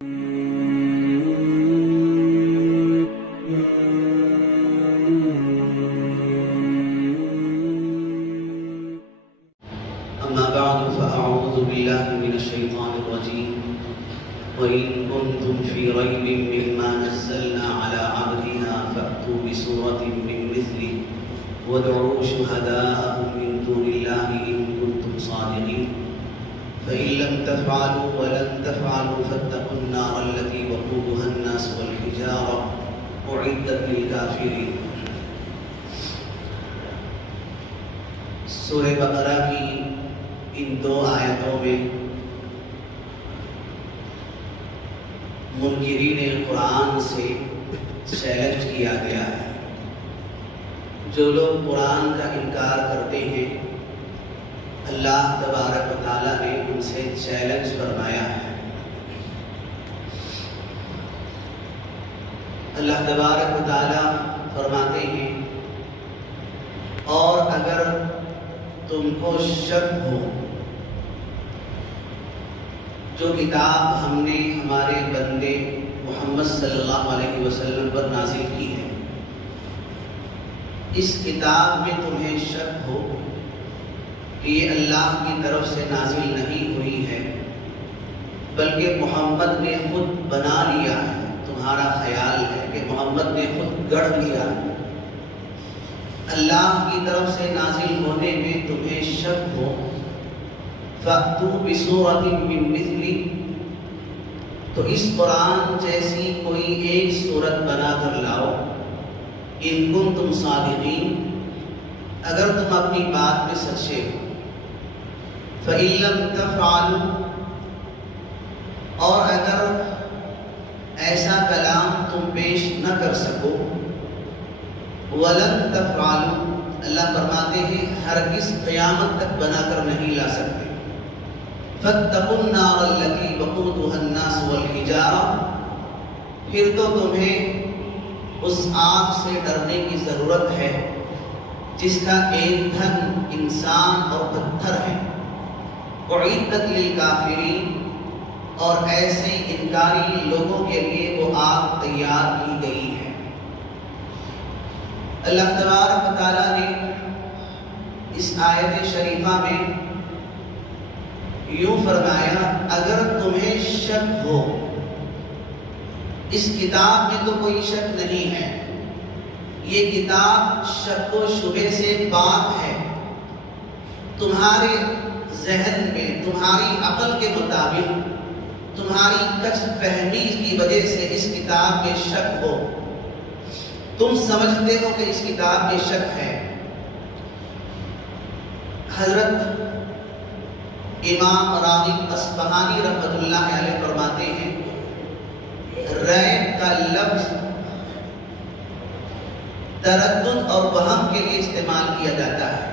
أما بعد فأعوذ بالله من الشيطان الرجيم وإن كنتم في ريب مما نزلنا على عبدنا فأتوا بسورة من مثله وادعوا شهداءكم من دون الله إن كنتم صادقين فإن لم تفعلوا ولن تفعلوا فاتقوا النار التي وقودها الناس والحجارة أعدت للكافرين۔ سورہ بقرہ کی ان دو آیتوں میں منکرین قرآن سے چیلنج کیا گیا ہے۔ جو لوگ قرآن کا انکار کرتے ہیں اللہ تبارک و تعالیٰ نے ان سے چیلنج فرمایا ہے۔ اللہ تبارک و تعالیٰ فرماتے ہیں اور اگر تم کو شک ہو جو کتاب ہم نے ہمارے بندے محمد صلی اللہ علیہ وسلم پر نازل کی ہے، اس کتاب میں تمہیں شک ہو کہ یہ اللہ کی طرف سے نازل نہیں ہوئی ہے بلکہ محمد نے خود بنا لیا ہے، تمہارا خیال ہے کہ محمد نے خود گڑھ لیا ہے، اللہ کی طرف سے نازل ہونے میں تمہیں شک ہو، فَأْتُوا بِسُورَةٍ مِّن مِثْلِهِ، تو اس قرآن جیسی کوئی ایک سورت بنا کر لاؤ، اِن كُنتُمْ صَادِقِينَ، اگر تم اپنی بات میں سچے ہو، فَإِن لَّمْ تَفْعَلُوا، اور اگر ایسا کلام تم پیش نہ کر سکو، وَلَن تَفْعَلُوا، اللہ فرماتے ہیں ہرگز قیامت تک بنا کر نہیں لا سکتے، فَاتَّقُوا النَّارَ الَّتِي وَقُودُهَا النَّاسُ وَالْحِجَارَةُ، پھر تو تمہیں اس آگ سے ڈرنے کی ضرورت ہے جس کا ایندھن انسان اور پتھر ہے، اُعِدَّتْ لِلْكَافِرِينَ، اور ایسے انکاری لوگوں کے لیے وہ آگ تیار کی گئی ہے۔ اللہ تبارک و تعالیٰ نے اس آیت شریفہ میں یوں فرمایا اگر تمہیں شک ہو، اس کتاب میں تو کوئی شک نہیں ہے، یہ کتاب شک و شبہ سے پاک ہے، تمہارے ذہن میں تمہاری عقل کے مطابق تمہاری کچھ فہمی کی وجہ سے اس کتاب میں شک ہو، تم سمجھتے ہو کہ اس کتاب میں شک ہے۔ حضرت امام راغب اصفہانی رحمۃ اللہ علیہ فرماتے ہیں ریب کا لفظ تردد اور وہم کے لیے استعمال کیا جاتا ہے،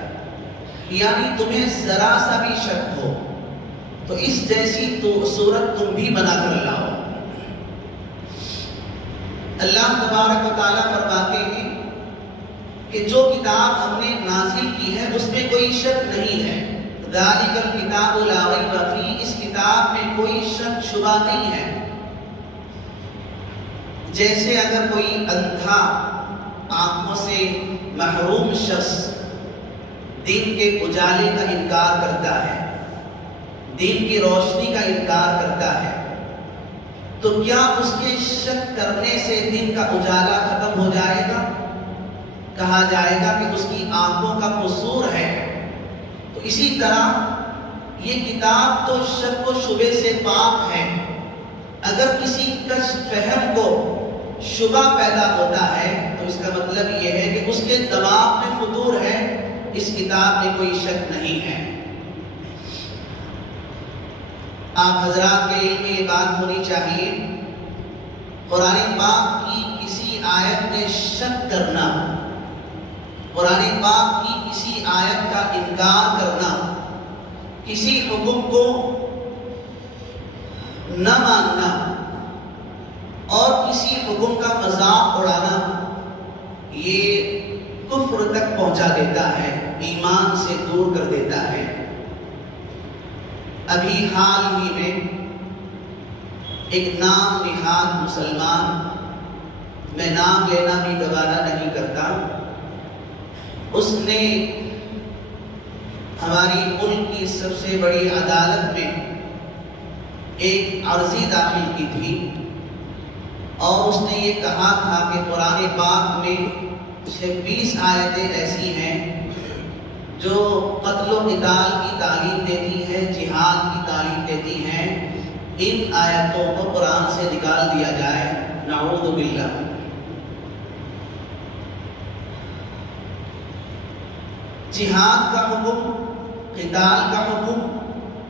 یعنی تمہیں ذرا سا بھی شک ہو تو اس جیسی تو صورت تم بھی بنا کر لاؤ۔ اللہ تبارک و تعالیٰ فرماتے ہیں کہ جو کتاب ہم نے نازل کی ہے اس میں کوئی شک نہیں ہے، ذَلِكَ الْكِتَابُ لَا رَيْبَ فِيهِ، اس کتاب میں کوئی شک شبہ نہیں ہے۔ جیسے اگر کوئی اندھا آنکھوں سے محروم شخص دن کے اجالے کا انکار کرتا ہے، دن کی روشنی کا انکار کرتا ہے، تو کیا اس کے شک کرنے سے دن کا اجالا ختم ہو جائے گا؟ کہا جائے گا کہ اس کی آنکھوں کا قصور ہے۔ تو اسی طرح یہ کتاب تو شک و شبہ سے پاک ہے، اگر کسی کش فہم کو شبہ پیدا ہوتا ہے تو اس کا مطلب یہ ہے کہ اس کے دماغ میں فطور ہے، اس کتاب میں کوئی شک نہیں ہے۔ آپ حضرات کے علم میں یہ بات ہونی چاہیے، قرآن پاک کی کسی آیت میں شک کرنا، قرآن پاک کی کسی آیت کا انکار کرنا، کسی حکم کو نہ ماننا اور کسی حکم کا مذاق اڑانا، یہ کفر تک پہنچا دیتا ہے، ایمان سے دور کر دیتا ہے۔ ابھی حال ہی میں ایک نام نہاد مسلمان، میں نام لینا بھی گوارا نہیں کرتا، اس نے ہماری ملک کی سب سے بڑی عدالت میں ایک عرضی داخل کی تھی اور اس نے یہ کہا تھا کہ قرآن پاک میں 26 آیتیں ایسی ہیں جو قتل و قتال کی تعلیم دیتی ہیں، جہاد کی تعلیم دیتی ہیں، ان آیتوں کو قرآن سے نکال دیا جائے، نعوذ باللہ۔ جہاد کا حکم، قتال کا حکم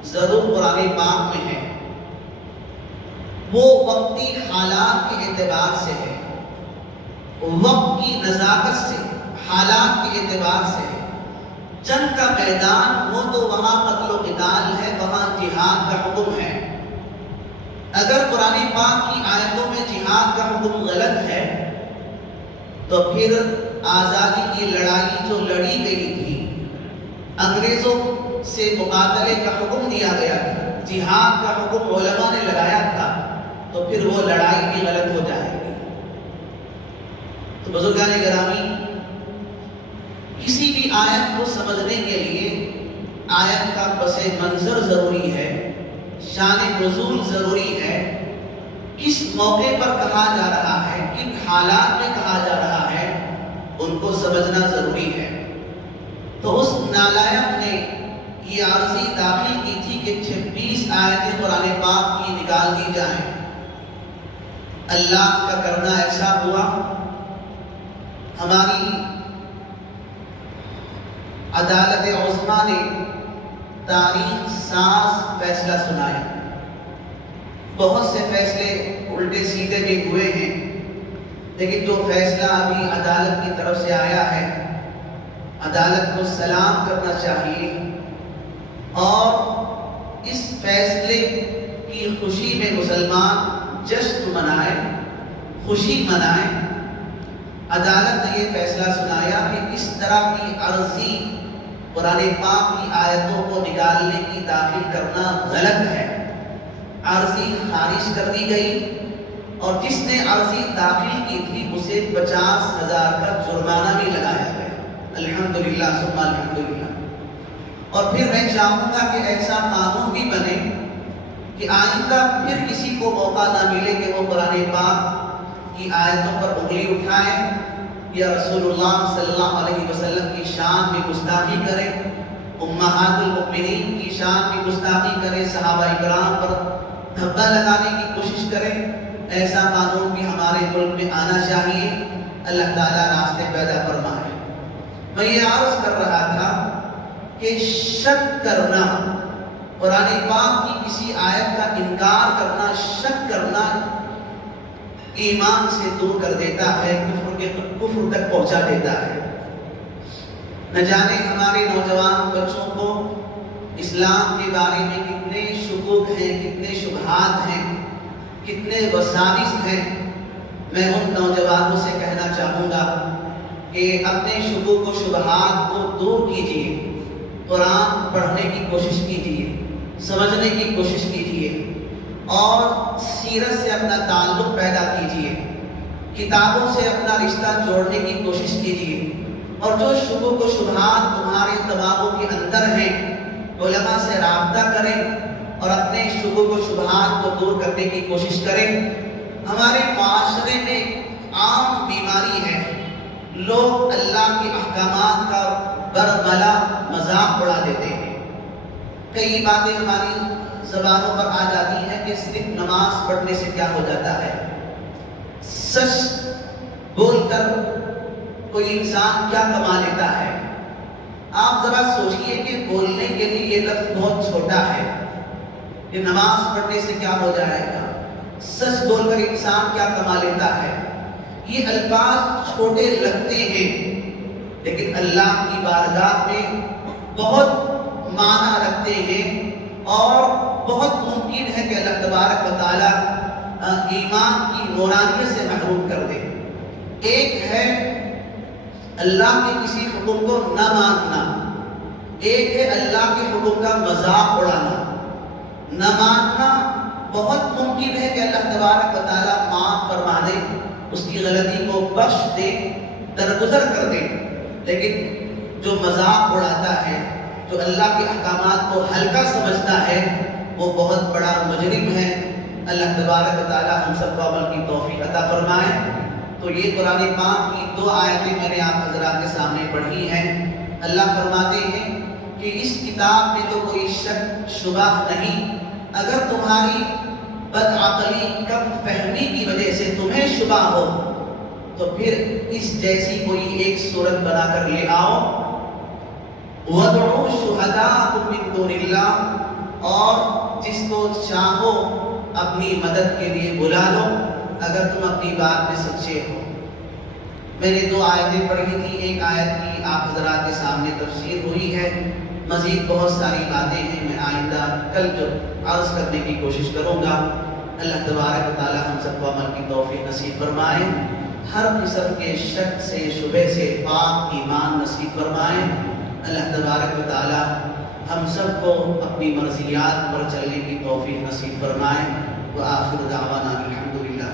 ضرور قرآن پاک میں ہے، وہ وقتی حالات کے اعتبار سے ہے، وقت کی نزاکت سے، حالات کے اعتبار سے ہے۔ جنگ کا میدان ہو تو وہاں قتل و قتال ہے، وہاں جہاد کا حکم ہے۔ اگر قرآن پاک کی آیتوں میں جہاد کا حکم غلط ہے تو پھر آزادی کی لڑائی جو لڑی گئی تھی، انگریزوں سے مقاتلے کا حکم دیا گیا تھا، جہاد کا حکم علماء نے لگایا تھا، تو پھر وہ لڑائی بھی غلط ہو جائے گی۔ تو بزرگان گرامی، کسی بھی آیت کو سمجھنے کے لیے آیت کا پس منظر ضروری ہے، شان نزول ضروری ہے، کس موقع پر کہا جا رہا ہے، کن حالات میں کہا جا رہا ہے، ان کو سمجھنا ضروری ہے۔ تو اس نالائق نے یہ عرضی داخل کی تھی کہ 26 آیتیں قرآن پاک کی نکال دی جائیں۔ اللہ کا کرنا ایسا ہوا، ہماری عدالت عظمیٰ نے تاریخ ساز فیصلہ سنایا۔ بہت سے فیصلے الٹے سیدھے بھی ہوئے ہیں، لیکن جو فیصلہ ابھی عدالت کی طرف سے آیا ہے، عدالت کو سلام کرنا چاہیے اور اس فیصلے کی خوشی میں مسلمان جشن منائیں، خوشی منائیں۔ عدالت نے یہ فیصلہ سنایا کہ اس طرح کی عرضی قرآن پاک کی آیتوں کو نکالنے کی داخل کرنا غلط ہے، عرضی خارج کر دی گئی اور جس نے عرضی داخل کی تھی اسے 50,000 کا جرمانہ بھی لگایا گیا۔ الحمدللہ ثم الحمدللہ۔ اور پھر میں چاہوں گا کہ ایسا قانون بھی بنے کہ آئندہ پھر کسی کو موقع نہ ملے کہ وہ قرآن پاک کی آیتوں پر انگلی اٹھائیں یا رسول اللہ صلی اللہ علیہ وسلم کی شان میں گستاخی کرے، امہات المؤمنین کی شان میں گستاخی کرے، صحابہ کرام پر دھبا لگانے کی کوشش کرے۔ ایسا قانون بھی ہمارے ملک میں آنا چاہیے۔ اللہ تعالیٰ راستے پیدا فرمائے۔ میں یہ عرض کر رہا تھا کہ شک کرنا، قرآن پاک کی کسی آیت کا انکار کرنا، شک کرنا ایمان سے دور کر دیتا ہے، کفر تک پہنچا دیتا ہے۔ نہ جانے ہمارے نوجوان بچوں کو اسلام کے بارے میں کتنے شکوک ہیں، کتنے شبہات ہیں، کتنے وساوس ہیں۔ میں ان نوجوانوں سے کہنا چاہوں گا کہ اپنے شکوک و شبہات کو دور کیجیے، قرآن پڑھنے کی کوشش کیجیے، سمجھنے کی کوشش کیجیے اور سیرت سے اپنا تعلق پیدا کیجیے، کتابوں سے اپنا رشتہ جوڑنے کی کوشش کیجیے، اور جو شکوک و شبہات تمہارے دماغوں کے اندر ہیں علماء سے رابطہ کریں اور اپنے شکوک و شبہات کو دور کرنے کی کوشش کریں۔ ہمارے معاشرے میں عام بیماری ہے، لوگ اللہ کے احکامات کا برملا مذاق اڑا دیتے ہیں۔ کئی باتیں ہماری زبانوں پر آ جاتی ہیں کہ صرف نماز پڑھنے سے کیا ہو جاتا ہے، سچ بول کر کوئی انسان کیا کما لیتا ہے۔ آپ ذرا سوچئے کہ بولنے کے لیے یہ لفظ بہت چھوٹا ہے کہ نماز پڑھنے سے کیا ہو جائے گا، سچ بول کر انسان کیا کما لیتا ہے۔ یہ الفاظ چھوٹے لگتے ہیں لیکن اللہ کی بارگاہ میں بہت معنی رکھتے ہیں اور بہت ممکن ہے کہ اللہ تبارک و تعالی ایمان کی نورانیت سے محروم کر دے۔ ایک ہے اللہ کے کسی حکم کو نہ ماننا، ایک ہے اللہ کے حکم کا مذاق اڑانا۔ نہ ماننا بہت ممکن ہے کہ اللہ تبارک و تعالیٰ معاف فرما دے، اس کی غلطی کو بخش دے، درگزر کر دے، لیکن جو مذاق اڑاتا ہے، جو اللہ کے احکامات کو ہلکا سمجھتا ہے، وہ بہت بڑا مجرم ہے۔ اللہ تبارک و تعالیٰ ہم سب کو عمل کی توفیق عطا فرمائے۔ تو یہ قرآن پاک کی 2 آیتیں میں نے آپ حضرات کے سامنے پڑھی ہیں۔ اللہ فرماتے ہیں کہ اس کتاب میں تو کوئی شک شبہ نہیں، اگر تمہاری بدعقلی کم فہمی کی وجہ سے تمہیں شبہ ہو تو پھر اس جیسی کوئی ایک صورت بنا کر لے آؤ، وَادْعُوا شُهَدَاءَكُم مِّن دُونِ اللَّهِ، اور جس کو چاہو اپنی مدد کے لیے بلا لو اگر تم اپنی بات میں سچے ہو۔ میں نے 2 آیتیں پڑھی تھی، ایک آیت کی آپ حضرات کے سامنے تفسیر ہوئی ہے، مزید بہت ساری باتیں ہیں، میں آئندہ کل جو عرض کرنے کی کوشش کروں گا۔ اللہ تبارک و تعالی ہم سب کو عمل کی توفیق نصیب فرمائے، ہر قسم کے شک سے شبہ سے پاک ایمان نصیب فرمائے۔ اللہ تبارک و تعالی ہم سب کو اپنی مرضیات پر چلنے کی توفیق نصیب فرمائے۔ وآخر دعوانا الحمدللہ۔